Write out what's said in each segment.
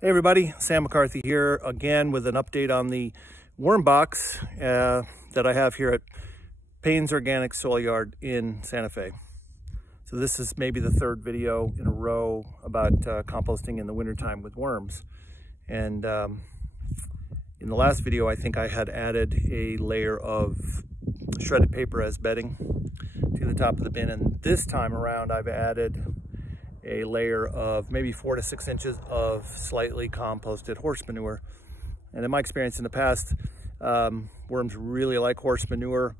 Hey everybody, Sam McCarthy here again with an update on the worm box that I have here at Payne's Organic Soil Yard in Santa Fe. So this is maybe the third video in a row about composting in the wintertime with worms. And in the last video, I think I had added a layer of shredded paper as bedding to the top of the bin. And this time around, I've added a layer of maybe 4 to 6 inches of slightly composted horse manure. And in my experience in the past, worms really like horse manure.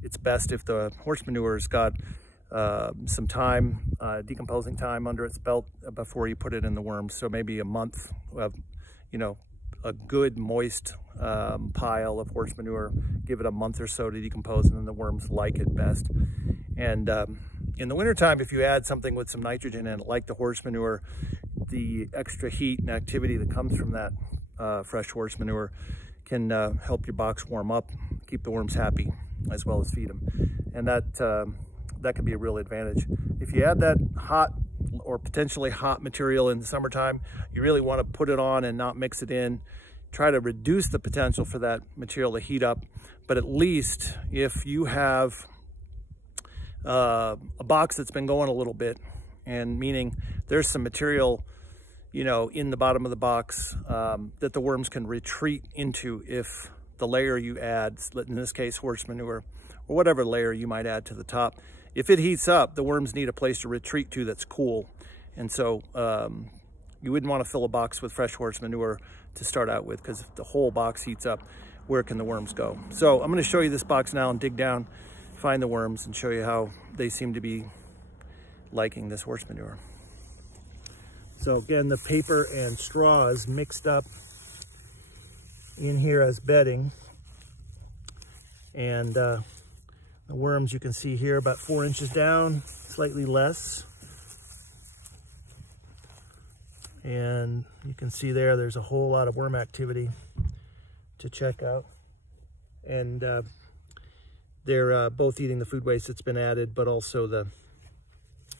It's best if the horse manure has got some time, decomposing time under its belt before you put it in the worms. So maybe a month of, a good moist pile of horse manure. Give it a month or so to decompose, and then the worms like it best. And in the wintertime, if you add something with some nitrogen in it, like the horse manure, the extra heat and activity that comes from that fresh horse manure can help your box warm up, keep the worms happy, as well as feed them. And that can be a real advantage. If you add that hot or potentially hot material in the summertime, you really want to put it on and not mix it in. Try to reduce the potential for that material to heat up. But at least if you have a box that's been going a little bit, and meaning there's some material, in the bottom of the box that the worms can retreat into if the layer you add, in this case horse manure, or whatever layer you might add to the top, if it heats up, the worms need a place to retreat to that's cool. And so you wouldn't want to fill a box with fresh horse manure to start out with, because if the whole box heats up, where can the worms go? So I'm going to show you this box now and dig down, find the worms, and show you how they seem to be liking this horse manure. So again, the paper and straw is mixed up in here as bedding. And the worms, you can see here about 4 inches down, slightly less. And you can see there's a whole lot of worm activity to check out. And they're both eating the food waste that's been added, but also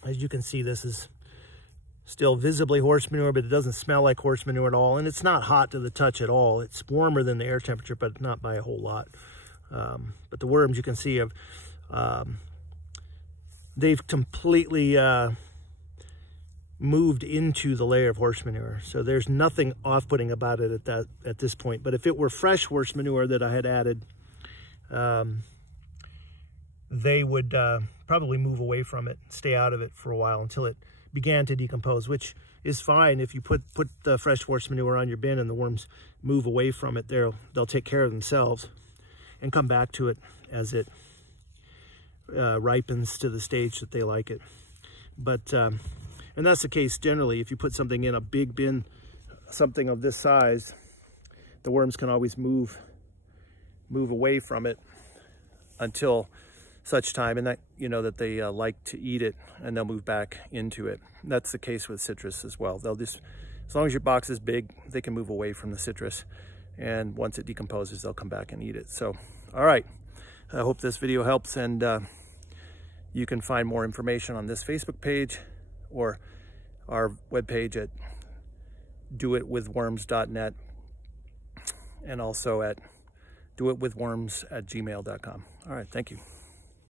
as you can see, this is still visibly horse manure, but it doesn't smell like horse manure at all. And it's not hot to the touch at all. It's warmer than the air temperature, but not by a whole lot. But the worms, you can see, they've completely moved into the layer of horse manure. So there's nothing off-putting about it at this point. But if it were fresh horse manure that I had added, they would probably move away from it, stay out of it for a while until it began to decompose, which is fine. If you put the fresh horse manure on your bin and the worms move away from it, they'll take care of themselves and come back to it as it ripens to the stage that they like it. But and that's the case generally. If you put something in a big bin, something of this size, the worms can always move away from it until such time, and that that they like to eat it, and they'll move back into it. That's the case with citrus as well. They'll just, as long as your box is big, they can move away from the citrus, and once it decomposes, they'll come back and eat it. So, all right, I hope this video helps, and you can find more information on this Facebook page or our webpage at doitwithworms.net, and also at doitwithworms@gmail.com. All right, thank you.